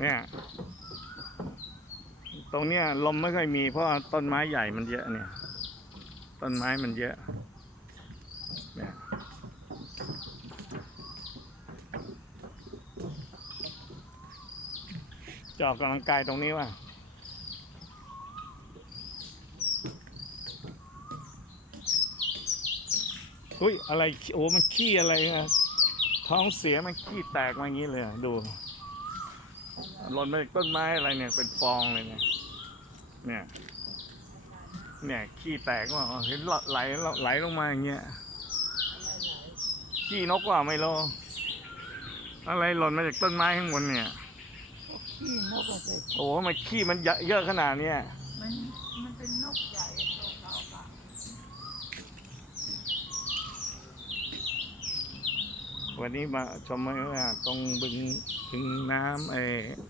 เนี่ย ตรงเนี้ยลมไม่ค่อยมีเพราะต้นไม้ใหญ่มันเยอะเนี่ย ต้นไม้มันเยอะ เนี่ยจะออกกำลังกายตรงนี้ว่ะอุ้ยอะไรโอ้มันขี้อะไรนะท้องเสียมันขี้แตกมาอย่างนี้เลยดู หล่นมาจากต้นไม้อะไรเนี่ย เป็นฟองเลยเนี่ยเนี่ย เนี่ยขี้แตกว่าเห็นไหลไหลลงมาอย่างเงี้ยขี้นกว่าไม่รู้อะไรหล่นมาจากต้นไม้ข้างบนเนี่ยขี้นกอะสิโอ้มันขี้มันเยอะเยอะขนาดเนี้ยมันมันเป็นนกใหญ่ตัวเขาค่ะ วันนี้มาชมว่าตรงบึงบึงน้ำไอ้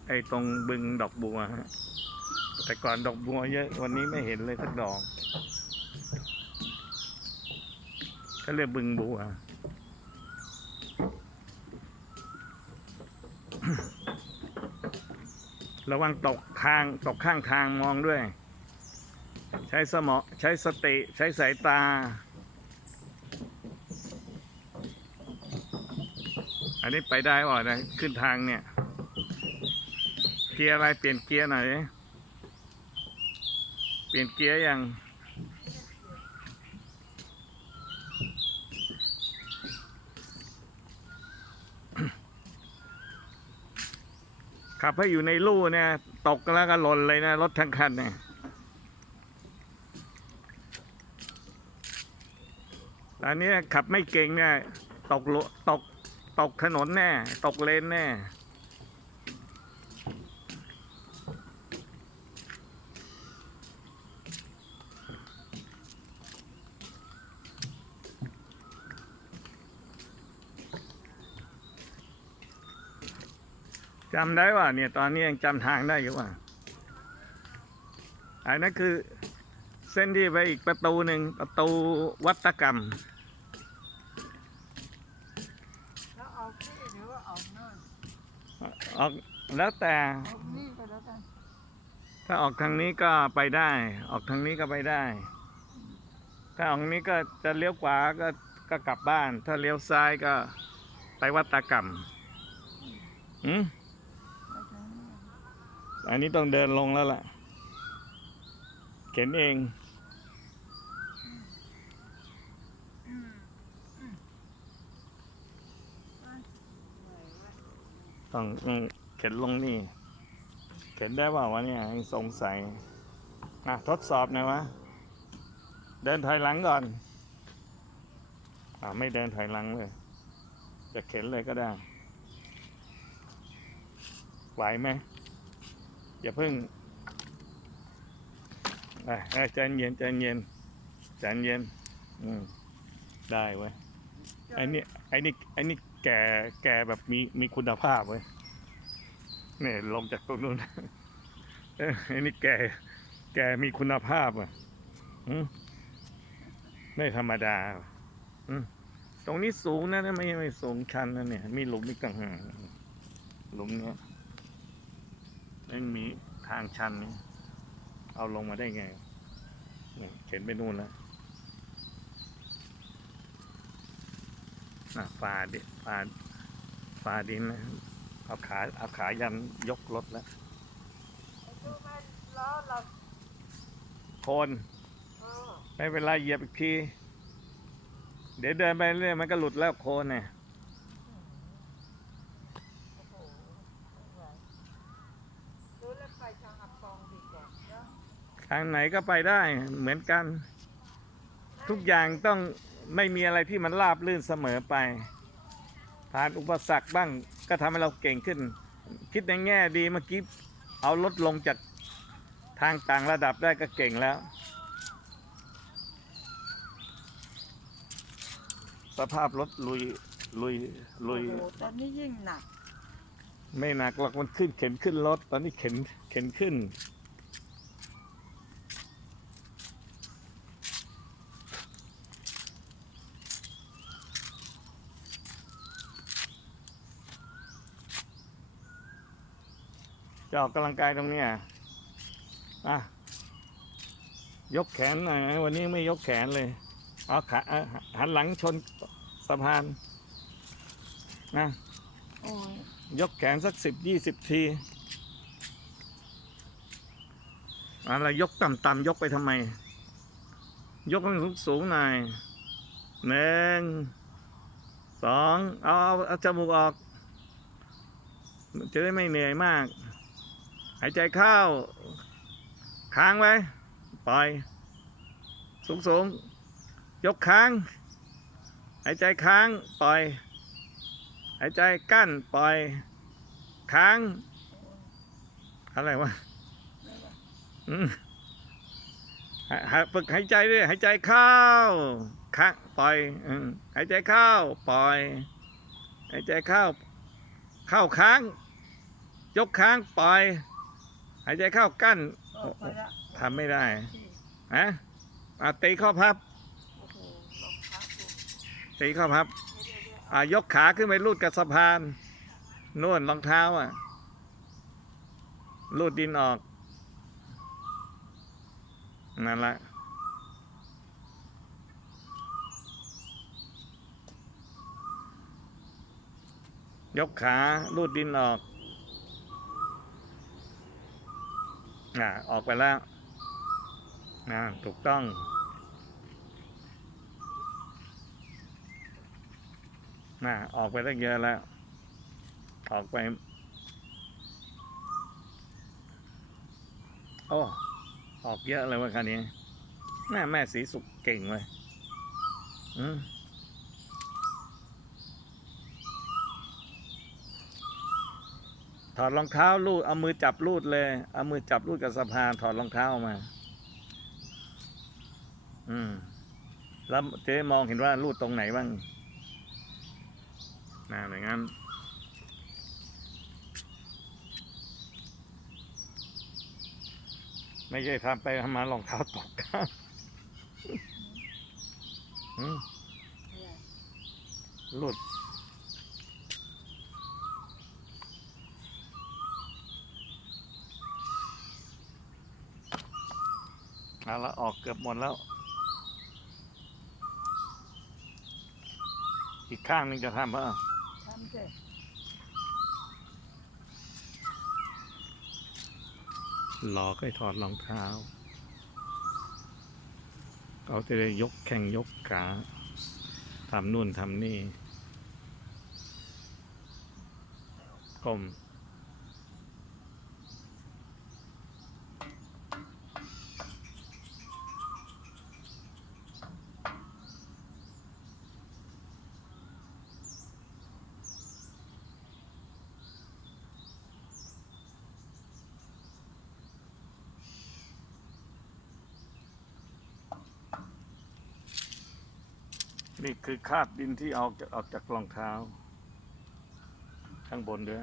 ไอ้ตรงบึงดอกบัวฮะแต่ก่อนดอกบัวเยอะวันนี้ไม่เห็นเลยสักดอกเขาเรียกบึงบัวระวังตกทางตกข้างทางมองด้วย ใช้สมองใช้สติใช้สายตา อันนี้ไปได้ป่ะนะขึ้นทางเนี่ย เกียร์อะไรเปลี่ยนเกียร์หน่อยเปลี่ยนเกียร์ยังขับให้อยู่ในลู่เนี่ย ตกแล้วก็หล่นเลยนะ รถทั้งคันเนี่ยอันนี้ขับไม่เก่งเนี่ย ตกหลุตก ตกถนนแน่ ตกเลนแน่ จำได้ว่าเนี่ย ตอนนี้ยังจำทางได้อยู่ว่าอันนั้นคือเส้นที่ไปอีกประตูหนึ่งประตูวัตกรรม แล้วเอาขี้หรือว่าเอาเนิน ออกแล้วแต่ เอานี่ก็แล้วกันถ้าออกทางนี้ก็ไปได้ ออกทางนี้ก็ไปได้ ถ้าออกทางนี้ก็จะเลี้ยวขวาก็ก็กลับบ้าน ถ้าเลี้ยวซ้ายก็ไปวัดตากรรมอืมแล้วทางนี้ อันนี้ต้องเดินลงแล้วล่ะ เข็นเอง อืมอืมไปเหนื่อยเว้ย ต้องอเข็นลงนี่ เข็นได้เปล่าวะเนี่ยสงสัยอะทดสอบหน่อยวะ เดินถอยหลังก่อน อ่าไม่เดินถอยหลังเลย จะเข็นเลยก็ได้ ไหวไหมอย่าเพิ่งใจเย็นใจเย็นใจเย็น อืม ได้เว้ยไอ้นี่ไอ้นี่ไอ้นี่ แกแกแบบมีมีคุณภาพเว้ยเนี่ยลงจากตรงนู้นเออไอ้นี่แกแกมีคุณภาพอะอืมไม่ธรรมดาอืมตรงนี้สูงนะไม่ไม่สูงชันนะเนี่ย มีหลุมอีกต่างหากหลุมเนี้ยไม่มีทางชันนี่เอาลงมาได้ไงเนี่ยเข็นไปนู่นแล้ว อะฟาดิฟาฟาดินนะเอาขาเอาขายันยกรถแล้วไอ้ตัวมันล้อเราโคนเออไม่เป็นไรเหยียบอีกที เดี๋ยวเดินไปเรื่อยมันก็หลุดแล้วโคนเนี่ยโอ้โหไม่ไหวดูแล้วไปทางอับปองดีกว่าเนอะทางไหนก็ไปได้เหมือนกัน ทุกอย่างต้อง ไม่มีอะไรที่มันราบลื่นเสมอไป ผ่านอุปสรรคบ้างก็ทำให้เราเก่งขึ้น คิดในแง่ดีเมื่อกี้เอารถลงจากทางต่างระดับได้ก็เก่งแล้ว สภาพรถลุยลุยลุย โอ้โหตอนนี้ยิ่งหนัก ไม่หนักหรอกมันขึ้นเข็นขึ้นรถตอนนี้เข็นเข็นขึ้น จะออกกำลังกายตรงเนี้ยอะยกแขนหน่อยวันนี้ไม่ยกแขนเลยเอาขาเอาหันหลังชนสะพานนะโอ้ยยกแขนสักสิบยี่สิบทีอะไรยกต่ำๆยกไปทำไม ยกให้สูงสูงๆหน่อยหนึ่งสองเอาเอาเอาจมูกออก จะได้ไม่เหนื่อยมาก หายใจเข้า ค้างไว้ ปล่อย สูงสูงๆยกค้าง หายใจค้าง ปล่อย หายใจกั้น ปล่อย ค้าง อะไรวะฝึกหายใจด้วย หายใจเข้าค้างปล่อย หายใจเข้า ปล่อย หายใจเข้า เข้าค้าง ยกค้าง ปล่อย หายใจเข้ากั้นก็พอละทำไม่ได้ที่ฮะอะตีข้อพับโอ้โหรองเท้ากูตีข้อพับเดี๋ยวๆๆอะยกขาขึ้นไปลูดกับสะพานนวดรองเท้าอะลูดดินออกนั่นละยกขาลูดดินออก อะออกไปแล้วนะถูกต้องนะออกไปตั้งเยอะแล้ว ออกไป โอ้ออกเยอะเลยว่าคันนี้แม่แม่สีสุกเก่งเลยอืม อดรองเท้าลูดเอามือจับลูดเลย เอามือจับลูดกับสะพานถอดรองเท้าออกมา อืม แล้วเจ๊มองเห็นว่าลูดตรงไหนบ้างน่าอย่างนั้นไม่ใช่ทำไปทำมารองเท้าตกกันอืมเนี่ยหลุด เอาละออกเกือบหมดแล้ว อีกข้างหนึงจะทำเปล่าทำเถอะหลอกให้ถอดรองเท้า เขาจะได้ยกแข่งยกขาทำนู่นทำนี่ก้ม นี่คือคาบดินที่ออกจากออกจากรองเท้า ข้างบนด้วย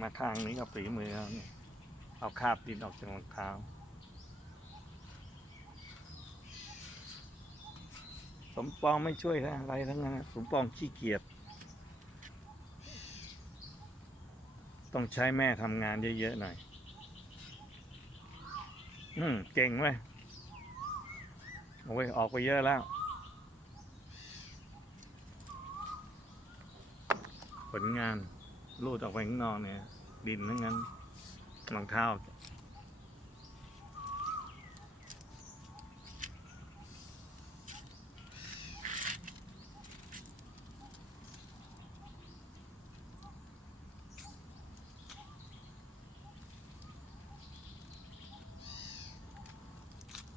มาข้างนี้กับฝีมือเอาเนี่ยเอาคาบดินออกจากรองเท้าสมปองไม่ช่วยอะไรทั้งนั้นสมปองขี้เกียจต้องใช้แม่ทำงานเยอะๆหน่อย อืม เก่งเว้ย โอ้ย ออกไปเยอะแล้ว ผลงานรูดออกไปข้างนอกเนี่ย ดินทั้งนั้นรองเท้า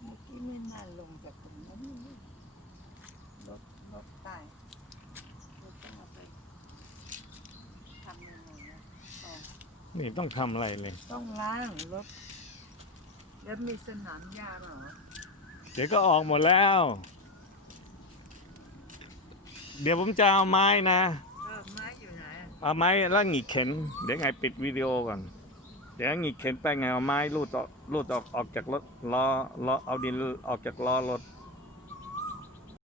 เมื่อกี้ไม่น่าลงจากตรงนั้นเลยรถรถตายรถต้องเอาไปทำยังไงนะต่อ นี่ต้องทำอะไรเลย ต้องล้างรถแล้วมีสนามหญ้าเหรอเดี๋ยวก็ออกหมดแล้ว เดี๋ยวผมจะเอาไม้นะ เออไม้อยู่ไหนอะเอาไม้แล้วหงีกเข็น เดี๋ยวไงปิดวิดีโอก่อน เดี๋ยวหงีกเข็นไปไงเอาไม้ลูดออกลูดออกออกจากรถล้อล้อเอาดินออกจากล้อรถ